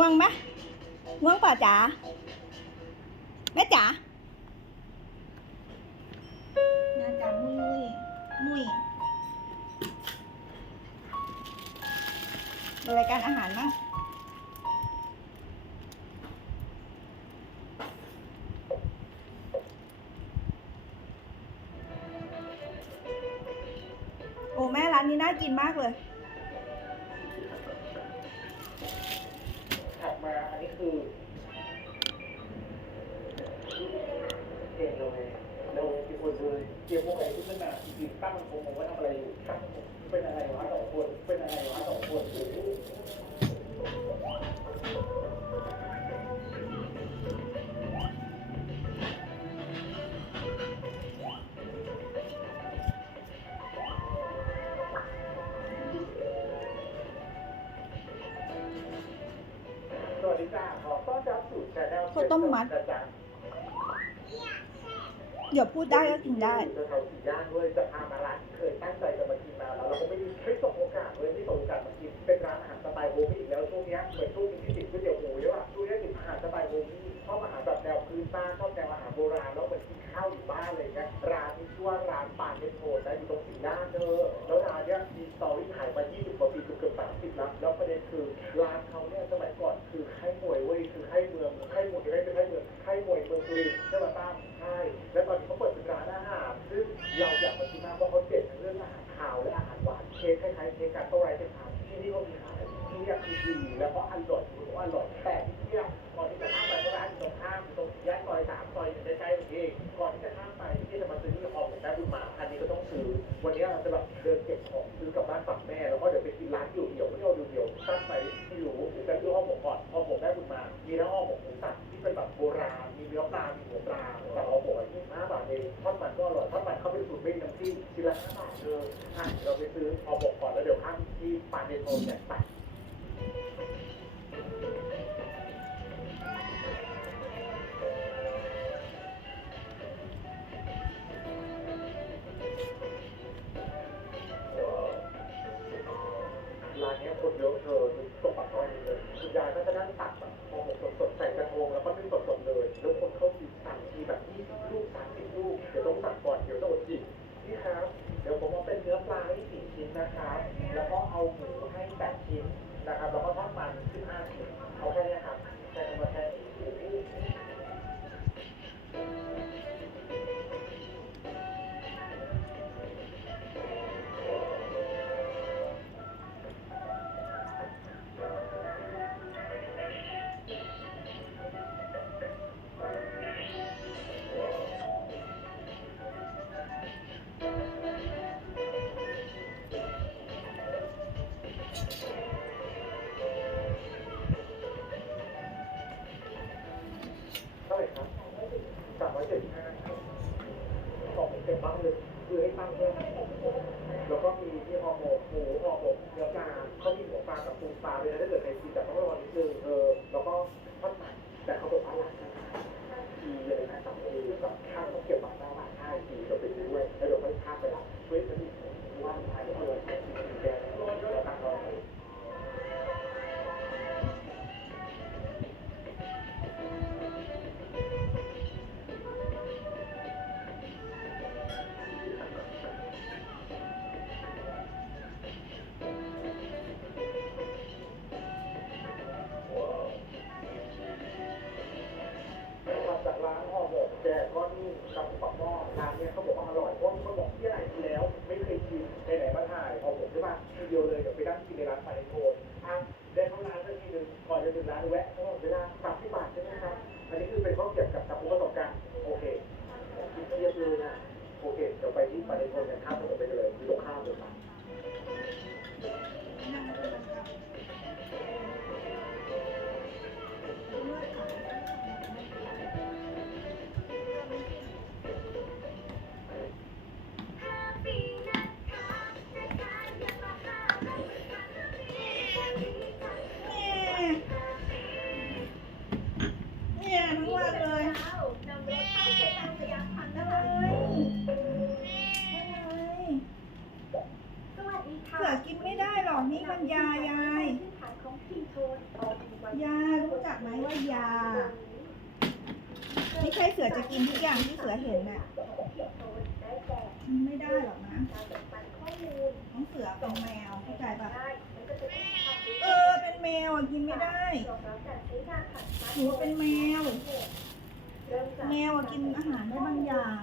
ง่วงไหมง่วงเปล่าจ๋าแม่จ๋าน่าจะมุยมุยดูรายการอาหารมั้ง เลยเกมไหนที่ขึ้นมาจริงๆตั้งมันคงว่าทำอะไรอยู่ตั้งเป็นอะไรวะสองคนเป็นอะไรวะสองคนสวัสดีจ้าขอต้อนรับสู่ชาแนลข้าต้มมัด เดี๋ยวพูดได้ก็กินได้จะทำสี่ย่างด้วยจะพามาร้านเคยตั้งใจจะมากินมาแล้วเราก็ไม่ได้ไม่ส่งโอกาสเลยไม่ส่งโอกาสมากินเป็นร้านอาหารสไตล์โฮมี่แล้วช่วงนี้เหมือนช่วงนี้ที่ติดก๋วยเตี๋ยวหมูเยอะอะช่วงนี้ติดอาหารสไตล์โฮมี่ชอบอาหารแบบแนวพื้นบ้านชอบแนวอาหารโบราณแล้วเหมือนกินข้าวอยู่บ้านเลยนะร้านนี้ชื่อว่าร้านปานเนโทนะอยู่ตรงสี่ย่านเธอแล้วร้านเนี้ยมีสตอรี่ขายมา 20กว่าปีเกือบ30แล้วแล้วประเด็นคือร้านเขาเนี่ยสมัย วันนี้เราจะแบบเดินเก็บของซื้อกลับบ้านฝากแม่แล้วก็เดี๋ยวไปกินร้านอยู่เดี่ยวไม่เอาดูเดี่ยวตั้งไปที่รู้หรือจะซื้อห้องผมก่อนพอผมกแม่บุณมา มีทั้งห้องผมหมูสับที่เป็นแบบโบราณมีเนื้อปลามีหัวปลาแต่ห้องผมกยี่สิบห้าบาทเองทอดมันก็อร่อยทอดมันเขาเป็นสูตรไม่มีน้ำจิ้มชิ้นละห้าบาท นะครับแล้วก็ทอดมัน15ชิ้นเอาแค่เนี้ยครับใส่มาแค่ ยารู้จักไหมว่ายา ไม่ใช่เสือจะกินทุกอย่างที่เสือเห็นน่ะมันไม่ได้หรอกนะน้องเสือเป็นแมวเข้าใจปะเออเป็นแมวกินไม่ได้หนูเป็นแมวแมวกินอาหารได้บางอย่าง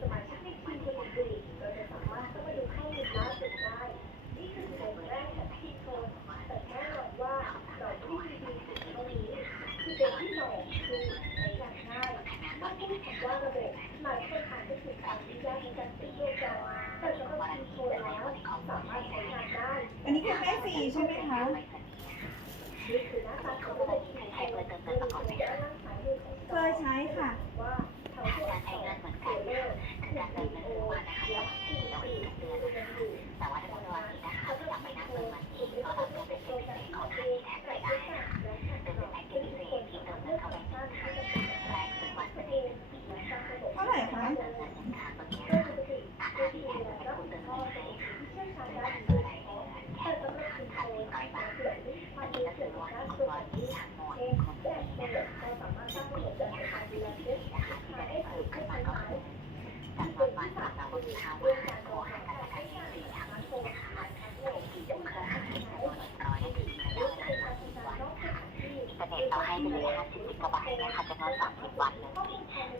สมาชิกทีมคนอื่นเราจะสามาถ้ามาดูให้ในล่าสุดได้ นี่คือโซนแรกของที่โซนแต่แน่นอนว่าเราไม่มีดีสุดตรงนี้คือเป็ที่หนองคือใช้ง่ายเมื่อพูดว่าระบบหมายคนอาจจะถูกความยากในการติดโยกจอแต่สำหรับทีมโซนแล้วสามารถใช้งานได้ อันนี้คือได้ฟรีใช่ไหมคะเคยใช้ค่ะ